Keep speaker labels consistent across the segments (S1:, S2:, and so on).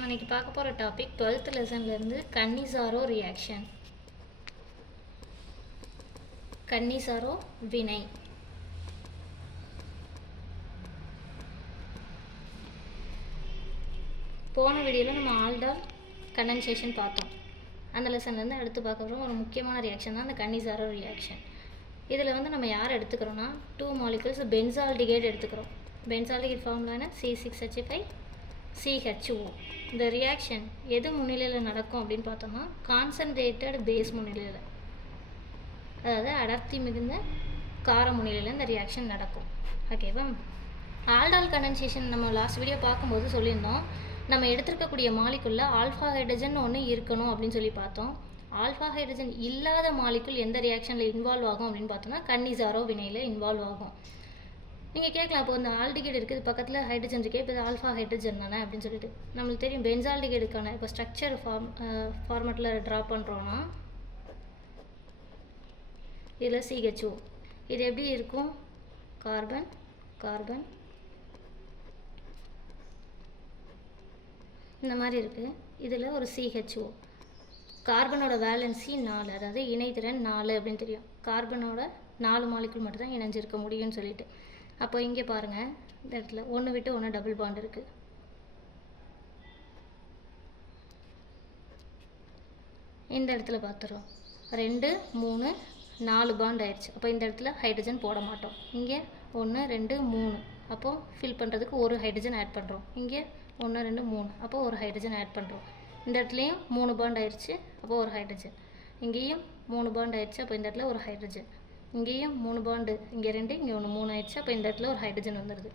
S1: நம்ம இன்னைக்கு பார்க்க போகிற டாபிக் டுவெல்த் லெசன்லேருந்து கன்னிசாரோ ரியாக்ஷன் கன்னிசாரோ வினை. போன வீடியோவில் நம்ம ஆல்டால் கண்டன்சேஷன் பார்த்தோம். அந்த லெசன்லேருந்து அடுத்து பார்க்க போகிறோம் ஒரு முக்கியமான ரியாக்ஷன் தான் அந்த கன்னிசாரோ ரியாக்ஷன் இதில் வந்து நம்ம யார் எடுத்துக்கிறோன்னா டூ மாலிகுல்ஸ் பென்சால்டிகேட் எடுத்துக்கிறோம். Benzaldehyde ஃபார்முலான C six H five CHO இந்த ரியாக்ஷன் எது முன்னிலையில் நடக்கும் அப்படின்னு பார்த்தோம்னா கான்சன்ட்ரேட்டட் பேஸ் முன்னிலையில். அதாவது அடர்த்தி மிகுந்த கார முன்னிலையில் இந்த ரியாக்ஷன் நடக்கும். ஓகேவா ஆல்டால் கண்டன்சேஷன் நம்ம லாஸ்ட் வீடியோ பார்க்கும்போது சொல்லியிருந்தோம். நம்ம எடுத்திருக்கக்கூடிய மாலிக்குள்ள ஆல்ஃபா ஹைட்ரஜன் ஒன்று இருக்கணும் அப்படின்னு சொல்லி பார்த்தோம். ஆல்ஃபா ஹைட்ரஜன் இல்லாத மாலிக்குள் எந்த ரியாக்ஷனில் இன்வால்வ் ஆகும் அப்படின்னு பார்த்தோம்னா கன்னிசாரோ வினையில் இன்வால்வ் ஆகும். நீங்கள் கேட்கலாம் இப்போ இந்த ஆல்டிகேட் இருக்குது பக்கத்தில் ஹைட்ரஜன் இருக்கே இப்போ இது ஆல்ஃபா ஹைட்ரஜன் தானே அப்படின்னு சொல்லிட்டு. நம்மளுக்கு தெரியும் பென்சால்டிகேடுக்கான இப்போ ஸ்ட்ரக்சர் ஃபார்ம் ஃபார்மெட்டில் ட்ரா பண்ணுறோன்னா இதில் சிஹெச்ஓ இது எப்படி இருக்கும்? கார்பன் கார்பன் இந்த மாதிரி இருக்குது இதில் ஒரு சிஹெச்ஓ கார்பனோட வேலன்சி நாலு அதாவது இணைத்திறன் நாலு அப்படின்னு தெரியும். கார்பனோட நாலு மாலிக்குள் மட்டும்தான் இணைஞ்சிருக்க முடியும்னு சொல்லிட்டு. அப்போ இங்கே பாருங்கள் இந்த இடத்துல. ஒன்று விட்டு ஒன்று டபுள் பாண்ட் இருக்குது இந்த இடத்துல பார்த்துறோம் ரெண்டு மூணு நாலு பாண்ட் ஆயிடுச்சு. அப்போ இந்த இடத்துல ஹைட்ரஜன் போட மாட்டோம். இங்கே ஒன்று ரெண்டு மூணு. அப்போது ஃபில் பண்ணுறதுக்கு ஒரு ஹைட்ரஜன் ஆட் பண்ணுறோம் இங்கே ஒன்று ரெண்டு மூணு. அப்போ ஒரு ஹைட்ரஜன் ஆட் பண்ணுறோம் இந்த இடத்துலையும் மூணு பாண்ட் ஆயிடுச்சு. அப்போ ஒரு ஹைட்ரஜன் இங்கேயும் மூணு பாண்ட் ஆயிடுச்சு. அப்போ இந்த இடத்துல ஒரு ஹைட்ரஜன் இங்கேயும் மூணு பாண்டு இங்கே ரெண்டு இங்கே ஒன்று மூணு ஆயிடுச்சு. அப்போ இந்த இடத்துல ஒரு ஹைட்ரஜன் வந்துடுது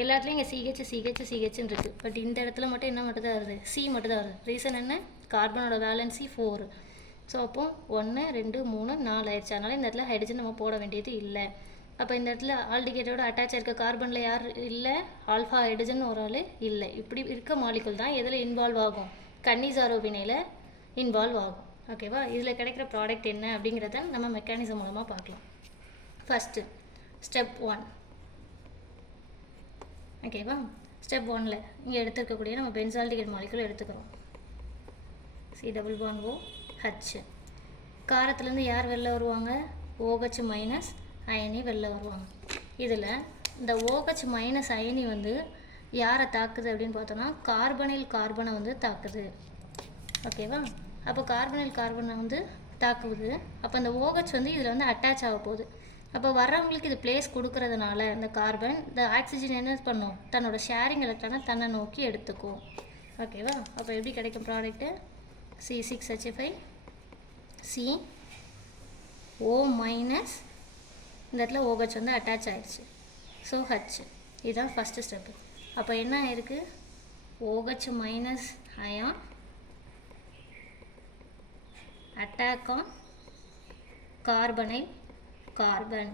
S1: எல்லா இடத்துலையும் இங்கே சிஹெச் சிஹெச் சிஹெச்னு இருக்குது பட் இந்த இடத்துல மட்டும் என்ன மட்டும் தான் வருது? சி மட்டும் தான் வருது. ரீசன் என்ன? கார்பனோட வேலன்சி ஃபோர் ஸோ அப்போ ஒன்று ரெண்டு மூணு நாலு ஆயிடுச்சு. அதனால் இந்த இடத்துல ஹைட்ரஜன் நம்ம போட வேண்டியது இல்லை. அப்போ இந்த இடத்துல ஆல்டிகேட்டோட அட்டாச் இருக்க கார்பனில் யார் இல்லை? ஆல்ஃபா ஹைட்ரஜன் ஒரு ஆள் இல்லை. இப்படி இருக்க மாலிகுல் தான் எதில் இன்வால்வ் ஆகும்? கன்னிசாரோ வினையில் இன்வால்வ் ஆகும். ஓகேவா இதில் கிடைக்கிற ப்ராடக்ட் என்ன அப்படிங்கிறத நம்ம மெக்கானிசம் மூலமாக பார்க்கலாம். ஃபஸ்ட்டு ஸ்டெப் ஒன் ஓகேவா ஸ்டெப் ஒனில் இங்கே எடுத்துருக்கக்கூடிய நம்ம பென்சால்டிகேட் மாலிகுல் எடுத்துக்கிறோம். C double bond O H காரத்துலேருந்து யார் வெளில வருவாங்க? ஓஹெச் மைனஸ் அயனி வெளில வருவாங்க. இதில் இந்த ஓஹெச் மைனஸ் அயனி வந்து யாரை தாக்குது அப்படின்னு பார்த்தோன்னா கார்பனில் கார்பனை வந்து தாக்குது. ஓகேவா அப்போ கார்பனில் கார்பனை வந்து தாக்குவது. அப்போ அந்த ஓகச் வந்து இதில் வந்து அட்டாச் ஆக போகுது. அப்போ வர்றவங்களுக்கு இது பிளேஸ் கொடுக்கறதுனால இந்த கார்பன் இந்த ஆக்சிஜன் என்ன பண்ணும்? தன்னோட ஷேரிங் எலக்ட்ரானை தன்னை நோக்கி எடுத்துக்கும். ஓகேவா அப்போ எப்படி கிடைக்கும் product C six H five C O minus இந்த இடத்துல ஓஹெச் வந்து அட்டாச் ஆகிடுச்சு ஸோ ஹச் இதுதான் ஃபஸ்ட்டு ஸ்டெப்பு அப்போ என்ன ஆயிருக்கு? OH minus ion attack on கார்பனை கார்பன்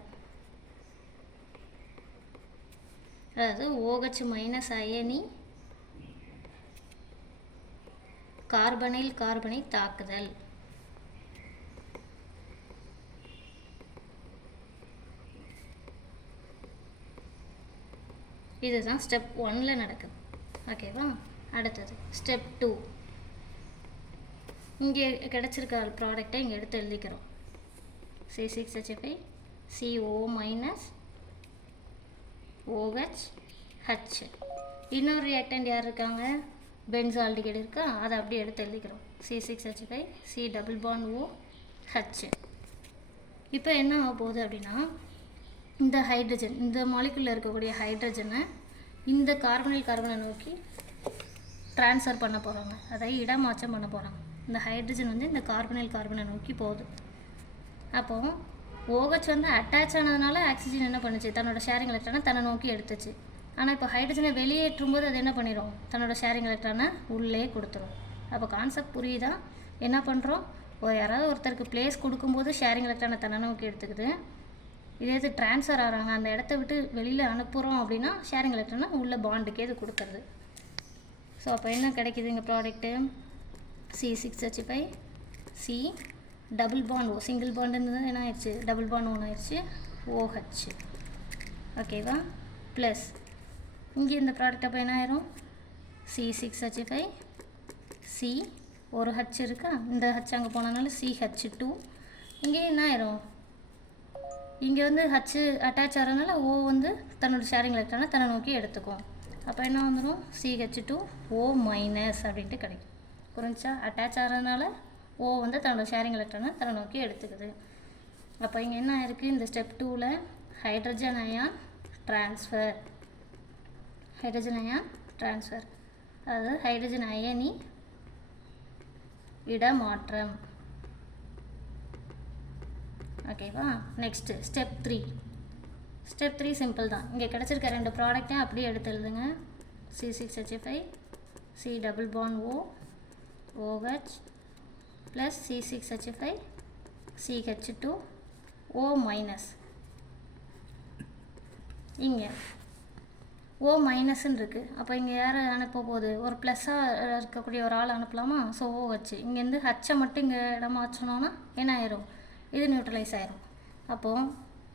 S1: அதாவது ஓஹெச் மைனஸ் அயனி கார்பனில் கார்பனை தாக்குதல். இதுதான் ஸ்டெப் ஒன்ல நடக்குது. ஓகேவா அடுத்தது ஸ்டெப் டூ இங்கே கிடச்சிருக்க ப்ராடக்டை இங்கே எடுத்து எழுதிக்கிறோம். C six H five CO minus OH H இன்னொரு ரியாக்டன்ட் யார் இருக்காங்க? பென்சால்டிகேட் இருக்கா? அதை அப்படியே எடுத்து எழுதிக்கிறோம். C six H five C double bond O H இப்போ என்ன ஆக போகுது அப்படின்னா இந்த ஹைட்ரஜன் இந்த மாலிகுலில் இருக்கக்கூடிய ஹைட்ரஜனை இந்த கார்பனில் கார்பனை நோக்கி ட்ரான்ஸ்ஃபர் பண்ண போகிறாங்க அதாவது இடமாற்றம் பண்ண போகிறாங்க இந்த ஹைட்ரஜன் வந்து இந்த கார்பனில் கார்பனை நோக்கி போகுது. அப்போது ஓஹெச் OH வந்து அட்டாச் ஆனதுனால ஆக்சிஜன் என்ன பண்ணுச்சு? தன்னோட ஷேரிங் எலக்ட்ரானை தன்னை நோக்கி எடுத்துச்சு. ஆனால் இப்போ ஹைட்ரஜனை வெளியேற்றும் போது அது என்ன பண்ணிடும் தன்னோட ஷேரிங் எலக்ட்ரானை உள்ளே கொடுத்துரும். அப்போ கான்செப்ட் புரியுதா? என்ன பண்ணுறோம் ஒரு யாராவது ஒருத்தருக்கு பிளேஸ் கொடுக்கும்போது ஷேரிங் எலக்ட்ரானை தன்னை நோக்கி எடுத்துக்குது. இதே இது ட்ரான்ஸ்ஃபர் ஆகிறாங்க அந்த இடத்த விட்டு வெளியில் அனுப்புகிறோம் அப்படின்னா ஷேரிங் எலக்ட்ரானை உள்ள பாண்டுக்கே இது கொடுக்குறது. ஸோ அப்போ என்ன கிடைக்குது இங்கே product C six H five C double bond O single பாண்டுன்னு என்ன ஆயிடுச்சு? டபுள் பாண்ட் ஒன்று ஆயிடுச்சு. ஓஹெச் ஓகேவா ப்ளஸ் இங்கே இந்த ப்ராடக்ட் அப்போ என்ன ஆயிரும்? C six H five C ஒரு ஹச் இருக்கா? இந்த ஹச் அங்கே போனதுனால சி ஹச் டூ இங்கே என்ன ஆயிரும்? இங்கே வந்து ஹச் அட்டாச் ஆகிறதுனால ஓ வந்து தன்னோட ஷேரிங் எலக்ட்ரானை தன்னை நோக்கி எடுத்துக்கும். அப்போ என்ன வந்துடும் சிஹெச் டூ ஓ மைனஸ் அப்படின்ட்டு கிடைக்கும். புரிஞ்சா அட்டாச் ஆகிறதுனால ஓ வந்து தன்னோட ஷேரிங் எலக்ட்ரானை தன்னை நோக்கி எடுத்துக்குது. அப்போ இங்கே என்ன இருக்குது இந்த ஸ்டெப் டூவில் hydrogen ion transfer hydrogen ion transfer அதாவது ஹைட்ரஜன் அயனி இடமாற்றம் ஓகேவா next step three step three simple தான். இங்கே கிடச்சிருக்க ரெண்டு ப்ராடக்ட்டையும் அப்படியே எடுத்து எழுதுங்க. C six H five C double bond O OH plus C six O CH two O minus இங்கே ஓ மைனஸ்ன்னு இருக்குது அப்போ இங்கே யார் அனுப்ப போகுது? ஒரு ப்ளஸ்ஸாக இருக்கக்கூடிய ஒரு ஆள் அனுப்பலாமா? ஸோ ஓ வச்சு இங்கேருந்து ஹச்சை மட்டும் இங்கே இடமா மாற்றினோன்னா என்ன ஆயிரும்? இது நியூட்ரலைஸ் ஆயிரும். அப்போது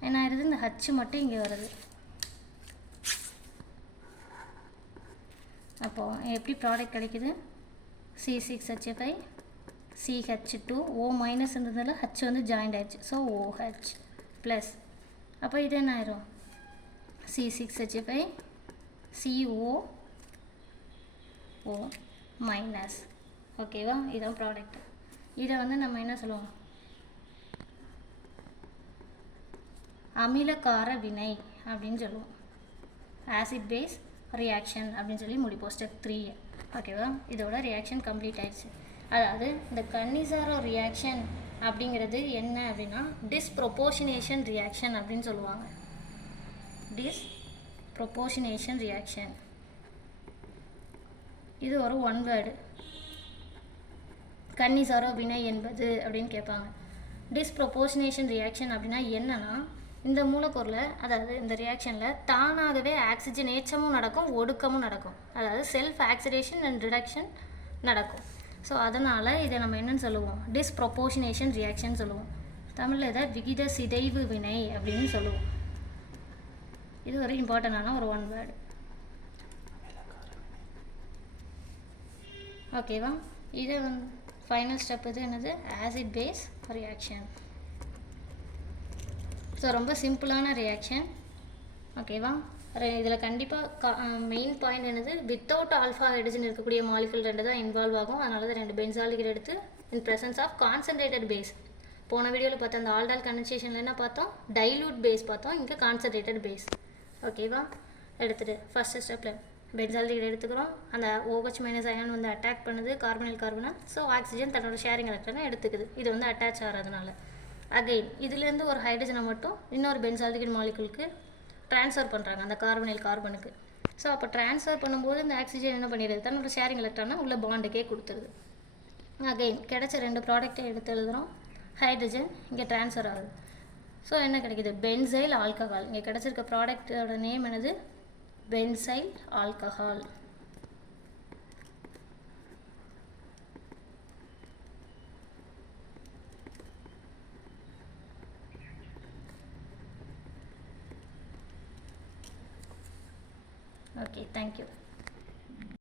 S1: என்ன ஆயிடுது? இந்த ஹச்சு மட்டும் இங்கே வருது. அப்போது எப்படி ப்ராடக்ட் கிடைக்குது? C six H five CH two O minus இருந்ததில் H வந்து ஜாயிண்ட் ஆயிடுச்சு ஸோ ஓஹெச் ப்ளஸ் அப்போ இது என்ன ஆயிரும் C six H five CO O minus ஓகேவா இதான் ப்ராடக்ட் இதை வந்து நம்ம என்ன சொல்லுவோம் அமிலக்கார வினை அப்படின்னு சொல்லுவோம் ஆசிட் பேஸ் ரியாக்ஷன் அப்படின்னு சொல்லி முடிப்போம் ஸ்டெப் த்ரீ ஓகேவா இதோட ரியாக்ஷன் கம்ப்ளீட் ஆயிடுச்சு. அதாவது இந்த கன்னிசாரோ ரியாக்ஷன் அப்படிங்கிறது என்ன அப்படின்னா டிஸ்ப்ரொபோஷினேஷன் ரியாக்ஷன் அப்படின்னு சொல்லுவாங்க. டிஸ் ப்ரொபோஷனேஷன் ரியாக்ஷன் இது ஒரு ஒன் வேர்டு கன்னிசாரோ வினை என்பது அப்படின்னு கேட்பாங்க. டிஸ்ப்ரொபோஷினேஷன் ரியாக்ஷன் அப்படின்னா என்னன்னா இந்த மூலக்கூறில் அதாவது இந்த ரியாக்ஷனில் தானாகவே ஆக்சிஜனேற்றமும் நடக்கும் ஒடுக்கமும் நடக்கும். அதாவது செல்ஃப் ஆக்சிடேஷன் அண்ட் ரிடக்ஷன் நடக்கும். ஸோ அதனால் இதை நம்ம என்னன்னு சொல்லுவோம்? டிஸ்ப்ரொபோஷனேஷன் ரியாக்ஷன் சொல்லுவோம். தமிழில் இதை விகித சிதைவு வினை அப்படின்னு சொல்லுவோம். இது ஒரு இம்பார்ட்டண்டான ஒரு ஒன் வேர்டு ஓகேவா இது வந்து ஃபைனல் ஸ்டெப் இது என்னது? ஆசிட் பேஸ் ரியாக்ஷன் ஸோ ரொம்ப சிம்பிளான ரியாக்ஷன் ஓகேவா இதில் கண்டிப்பாக மெயின் பாயிண்ட் என்னது? வித்தவுட் ஆல்ஃபா ஹைட்ரஜன் இருக்கக்கூடிய மாலிகுல் ரெண்டு தான் இன்வால்வ் ஆகும். அதனால தான் ரெண்டு பென்சாலிகள் எடுத்து in presence of concentrated base போன வீடியோவில் பார்த்தோம் அந்த ஆல்டால் கன்வென்சேஷனில் என்ன பார்த்தோம்? டைலூட் பேஸ் பார்த்தோம். இங்கே கான்சன்ட்ரேட்டட் பேஸ் ஓகேவா எடுத்துகிட்டு ஃபஸ்ட்டு ஸ்டெப்பில் பென்சாலிகர் எடுத்துக்கிறோம். அந்த ஓஹெச் மைனஸ் அயன் வந்து அட்டாக் பண்ணுது கார்பனில் கார்பனால் ஸோ ஆக்சிஜன் தன்னோட ஷேரிங் எலக்ட்ரானை எடுத்துக்குது. இது வந்து அட்டாச் ஆகிறதுனால அகைன் இதுலேருந்து ஒரு ஹைட்ரஜனை மட்டும் இன்னொரு பென்சால்டிகன் மாலிகுலுக்கு ட்ரான்ஸ்ஃபர் பண்ணுறாங்க அந்த கார்பனில் கார்பனுக்கு ஸோ அப்போ ட்ரான்ஸ்ஃபர் பண்ணும்போது இந்த ஆக்சிஜன் என்ன பண்ணிடுது? தன்னோட ஷேரிங் எலக்ட்ரானை உள்ள பாண்டுக்கே கொடுத்துருது. அகைன் கிடைச்ச ரெண்டு ப்ராடக்டை எடுத்து எழுதுகிறோம் ஹைட்ரஜன் இங்கே ட்ரான்ஸ்ஃபர் ஆகுது. ஸோ என்ன கிடைக்கிது? பென்சைல் ஆல்கஹால் இங்கே கிடச்சிருக்க ப்ராடக்ட்டோட நேம் என்னது? Benzyl alcohol Okay, thank you.